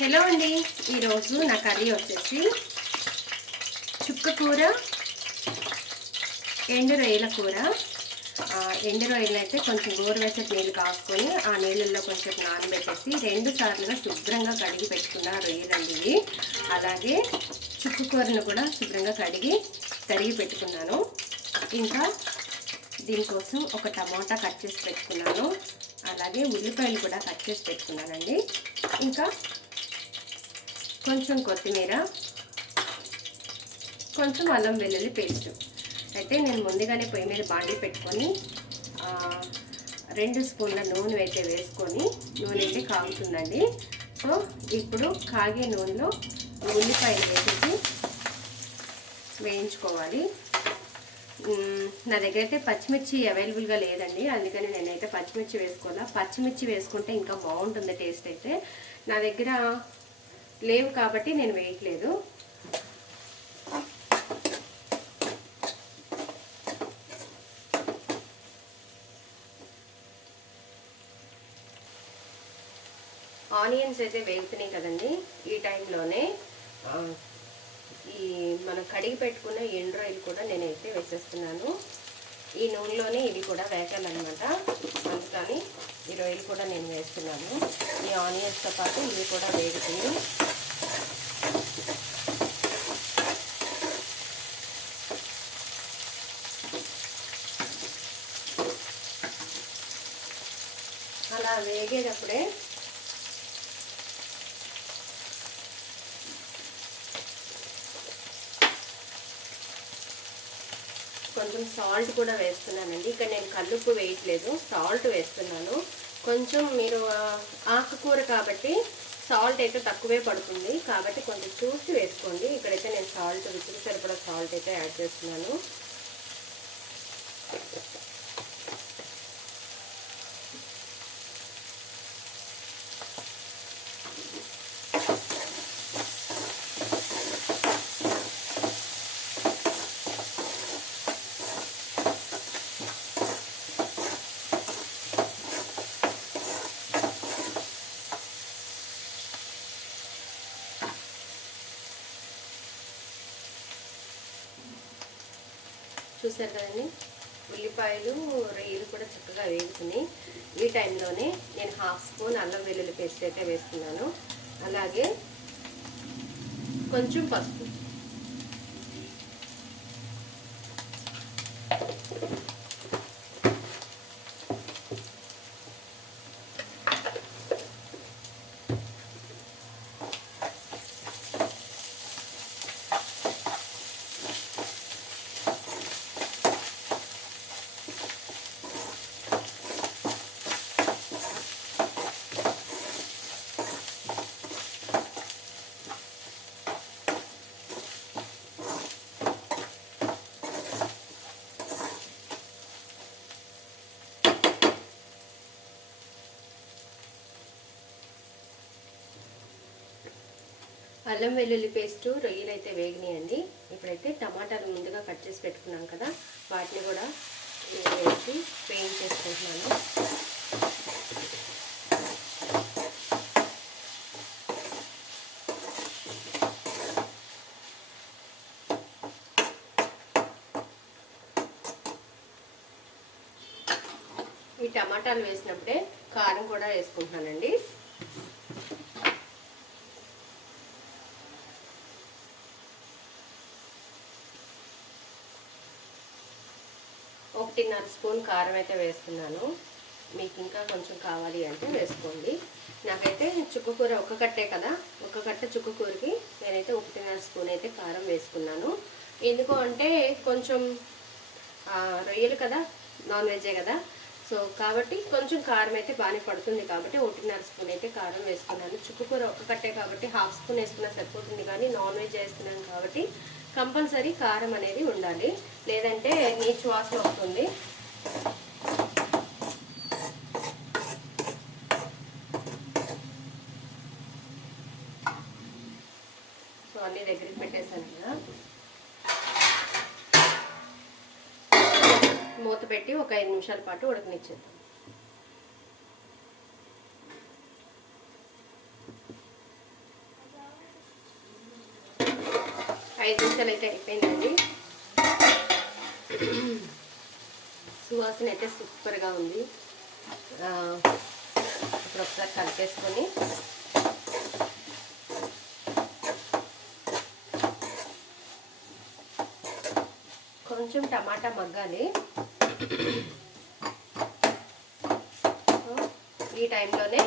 Hello అండి, ఈరోజు నా కర్రీ వచ్చేసి చుక్క కూర, ఎండు రొయ్యల కూర. ఎండు రొయ్యలు అయితే కొంచెం గోరువెచ్చటి నీళ్ళు కాసుకొని ఆ నీళ్ళల్లో కొంచెం నానబెట్టేసి 2 సార్లుగా శుభ్రంగా కడిగి పెట్టుకున్న రొయ్యలండి ఇవి. అలాగే చుక్క కూరను కూడా శుభ్రంగా కడిగి తరిగి పెట్టుకున్నాను. ఇంకా దీనికోసం ఒక టమాటా కట్ చేసి పెట్టుకున్నాను. అలాగే ఉల్లిపాయలు కూడా కట్ చేసి పెట్టుకున్నానండి. ఇంకా కొంచెం కొత్తిమీర, కొంచెం అల్లం వెల్లుల్లి పేస్ట్. అయితే నేను ముందుగానే పొయ్యి మీద బాండీ పెట్టుకొని 2 స్పూన్ల నూనె అయితే వేసుకొని నూనె అయితే కాగుతుందండి. సో ఇప్పుడు కాగే నూనెలో ఉల్లిపాయలు వేసేసి వేయించుకోవాలి. నా దగ్గర అయితే పచ్చిమిర్చి అవైలబుల్గా లేదండి, అందుకని నేనైతే పచ్చిమిర్చి వేసుకోవాలా. పచ్చిమిర్చి వేసుకుంటే ఇంకా బాగుంటుంది టేస్ట్. అయితే నా దగ్గర లేవు కాబట్టి నేను వేయట్లేదు. ఆనియన్స్ అయితే వేగుతున్నాయి కదండి, ఈ టైంలోనే ఈ మనం కడిగి పెట్టుకున్న ఎండు రొయ్యలు కూడా నేనైతే వేసేస్తున్నాను. ఈ నూనెలోనే ఇవి కూడా వేగాలన్నమాట, అందుకని ఈ రొయ్యలు కూడా నేను వేస్తున్నాను. ఈ ఆనియన్స్తో పాటు ఇవి కూడా వేగుతుంది. అలా వేగేటప్పుడే కొంచెం సాల్ట్ కూడా వేస్తున్నానండి. ఇక్కడ నేను కల్లుప్పు వేయట్లేదు, సాల్ట్ వేస్తున్నాను. కొంచెం మీరు ఆకుకూర కాబట్టి సాల్ట్ అయితే తక్కువే పడుతుంది, కాబట్టి కొంచెం చూసి వేసుకోండి. ఇక్కడైతే నేను సాల్ట్ రుచికి సరిపడా సాల్ట్ అయితే యాడ్ చేస్తున్నాను. చూసారు కదండి, ఉల్లిపాయలు రొయ్యలు కూడా చక్కగా వేగుతున్నాయి. ఈ టైంలోనే నేను 1/2 స్పూన్ అల్లం వెల్లుల్లి పేస్ట్ అయితే వేస్తున్నాను. అలాగే కొంచెం పసుపు, అల్లం వెల్లుల్లి పేస్టు, రొయ్యలు అయితే వేగినాయండి. ఇప్పుడైతే టమాటాలు ముందుగా కట్ చేసి పెట్టుకున్నాం కదా, వాటిని కూడా వేసి వేయించేసుకుంటున్నాను. ఈ టమాటాలు వేసినప్పుడే కారం కూడా వేసుకుంటున్నానండి. ఒకటిన్నర స్పూన్ కారం అయితే వేస్తున్నాను. మీకు ఇంకా కొంచెం కావాలి అంటే వేసుకోండి. నాకైతే చుక్కకూర ఒక కట్టే కదా, ఒక కట్ట చుక్కకూరకి నేనైతే 1.5 స్పూన్ అయితే కారం వేసుకున్నాను. ఎందుకు అంటే కొంచెం రొయ్యలు కదా, నాన్ వెజ్జే కదా, సో కాబట్టి కొంచెం కారం అయితే బాగానే పడుతుంది కాబట్టి 1.5 స్పూన్ అయితే కారం వేసుకున్నాను. చుక్కకూర ఒక కట్టే కాబట్టి 1/2 స్పూన్ వేసుకున్నా సరిపోతుంది, కానీ నాన్ వెజ్ వేస్తున్నాను కాబట్టి కంపల్సరీ కారం అనేది ఉండాలి, లేదంటే నీచు వాసన వస్తుంది. సో అన్నీ దగ్గరికి పెట్టేసాను కదా, మూత పెట్టి ఒక 5 నిమిషాల పాటు ఉడకనిచ్చేద్దాం. 5 నిమిషాలు అయితే అయిపోయిందండి. సువాసన అయితే సూపర్గా ఉంది. ఇప్పుడు ఒకసారి కలిపేసుకొని కొంచెం టమాటా మగ్గాలి. ఈ టైంలోనే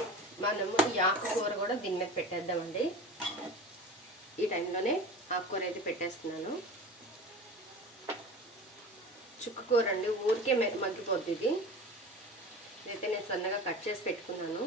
మనము ఈ ఆకుకూర కూడా దీని మీద పెట్టేద్దామండి. ఈ టైంలోనే ఆకుకూర అయితే పెట్టేస్తున్నాను. చుక్కకూర అండి, ఊరికే మగ్గిపోద్ది. ఇదైతే నేను సన్నగా కట్ చేసి పెట్టుకున్నాను.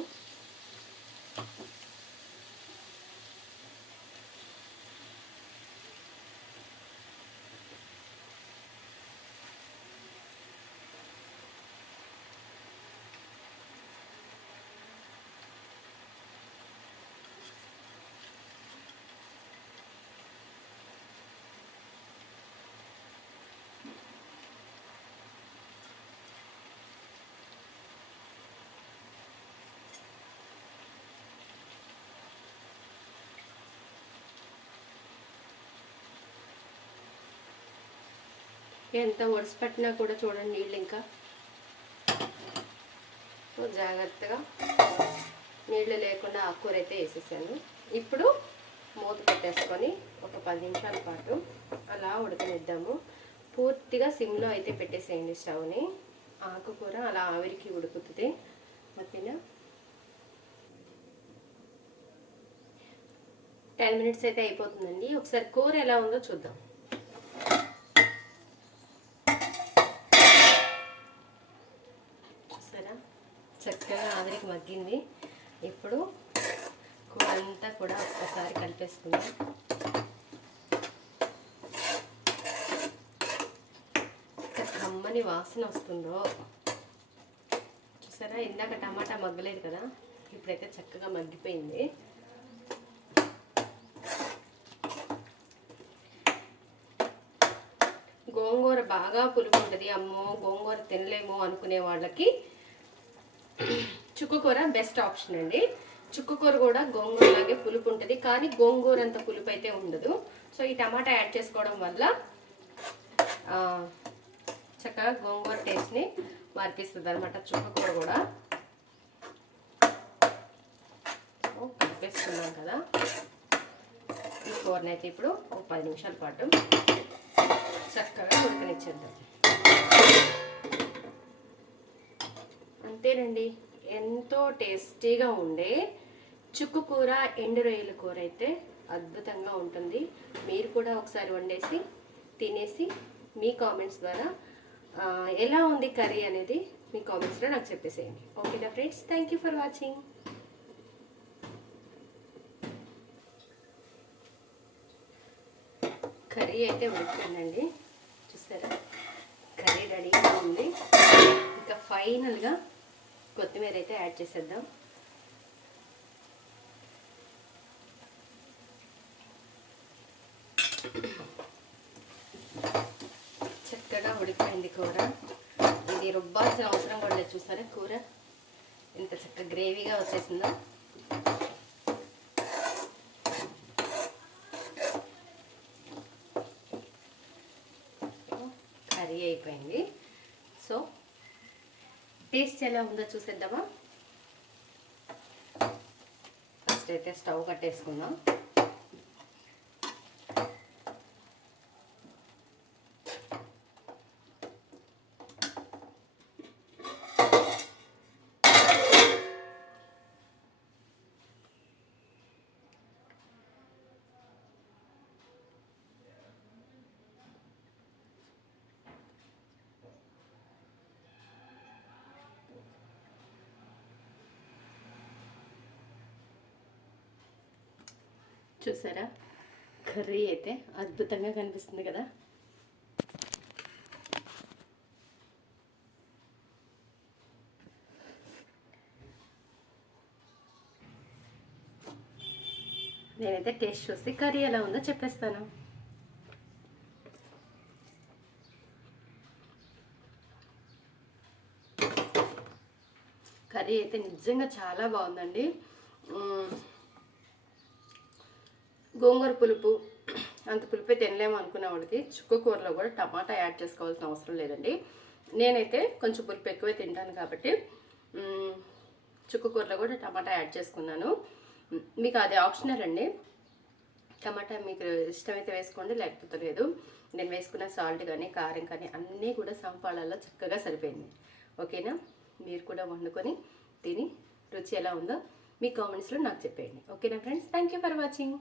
ఎంత ఒడిసి పట్టినా కూడా చూడండి నీళ్ళు ఇంకా జాగ్రత్తగా నీళ్ళు లేకుండా ఆకుకూర అయితే వేసేసాను. ఇప్పుడు మూత పెట్టేసుకొని ఒక 10 నిమిషాల పాటు అలా ఉడకనిద్దాము. పూర్తిగా సిమ్లో అయితే పెట్టేసేయండి స్టవ్ని. ఆకుకూర అలా ఆవిరికి ఉడుకుతుంది. ఓకేనా, 10 మినిట్స్ అయితే అయిపోతుందండి. ఒకసారి కూర ఎలా ఉందో చూద్దాం. చక్కగా ఆవిరికి మగ్గింది. ఇప్పుడు కూర అంతా కూడా ఒక్కసారి కలిపేసుకుందాం. కమ్మని వాసన వస్తుందో చూసారా. ఇందాక టమాటా మగ్గలేదు కదా, ఇప్పుడైతే చక్కగా మగ్గిపోయింది. గోంగూర బాగా పులుపు ఉంటుంది. అమ్మో గోంగూర తినలేము అనుకునే వాళ్ళకి చుక్కకూర బెస్ట్ ఆప్షన్ అండి. చుక్కకూర కూడా గోంగూర లాగే పులుపు ఉంటుంది, కానీ గోంగూర అంత పులుపు అయితే ఉండదు. సో ఈ టమాటా యాడ్ చేసుకోవడం వల్ల చక్కగా గోంగూర టేస్ట్ని మార్పిస్తుంది అనమాట చుక్కకూర కూడా. కలిపేసుకున్నాం కదా, ఈ కూరని అయితే ఇప్పుడు ఒక 10 నిమిషాల పాటు చక్కగా ఉడకనిచ్చేద్దాం. అంతేనండి, ఎంతో టేస్టీగా ఉండే చుక్కకూర ఎండు రొయ్యల కూర అయితే అద్భుతంగా ఉంటుంది. మీరు కూడా ఒకసారి వండేసి తినేసి మీ కామెంట్స్ ద్వారా ఎలా ఉంది కర్రీ అనేది మీ కామెంట్స్లో నాకు చెప్పేసేయండి. ఓకేనా friends, thank you for watching. Curry అయితే ఉడికిందండి, చూసారా. కర్రీ రెడీగా ఉంది. ఇంకా ఫైనల్గా కొత్తిమీర అయితే యాడ్ చేసేద్దాం. చక్కగా ఉడికిపోయింది కూర. ఇది రుబ్బాల్సిన అవసరం కూడా లేదు. చూసారా కూర ఎంత చక్కగా గ్రేవీగా వచ్చేసిందో. కర్రీ అయిపోయింది. సో టేస్ట్ ఎలా ఉందో చూసేద్దామా. ఫస్ట్ అయితే స్టవ్ కట్టేసుకుందాం. చూసారా కర్రీ అయితే అద్భుతంగా కనిపిస్తుంది కదా. నేనైతే టేస్ట్ చూసి కర్రీ ఎలా ఉందో చెప్పేస్తాను. కర్రీ అయితే నిజంగా చాలా బాగుందండి. గోంగూర పులుపు, అంత పులిపే తినలేము అనుకునే వాళ్ళకి చుక్క కూరలో కూడా టమాటా యాడ్ చేసుకోవాల్సిన అవసరం లేదండి. నేనైతే కొంచెం పులుపు ఎక్కువే తింటాను కాబట్టి చుక్క కూరలో కూడా టమాటా యాడ్ చేసుకున్నాను. మీకు అది ఆప్షనల్ అండి. టమాటా మీకు ఇష్టమైతే వేసుకోండి, లేకపోతే లేదు. నేను వేసుకున్న సాల్ట్ కానీ కారం కానీ అన్నీ కూడా సమపాళాల్లో చక్కగా సరిపోయింది. ఓకేనా? మీరు కూడా వండుకొని తిని రుచి ఎలా ఉందో మీ కామెంట్స్లో నాకు చెప్పేయండి. ఓకేనా friends? Thank you for watching.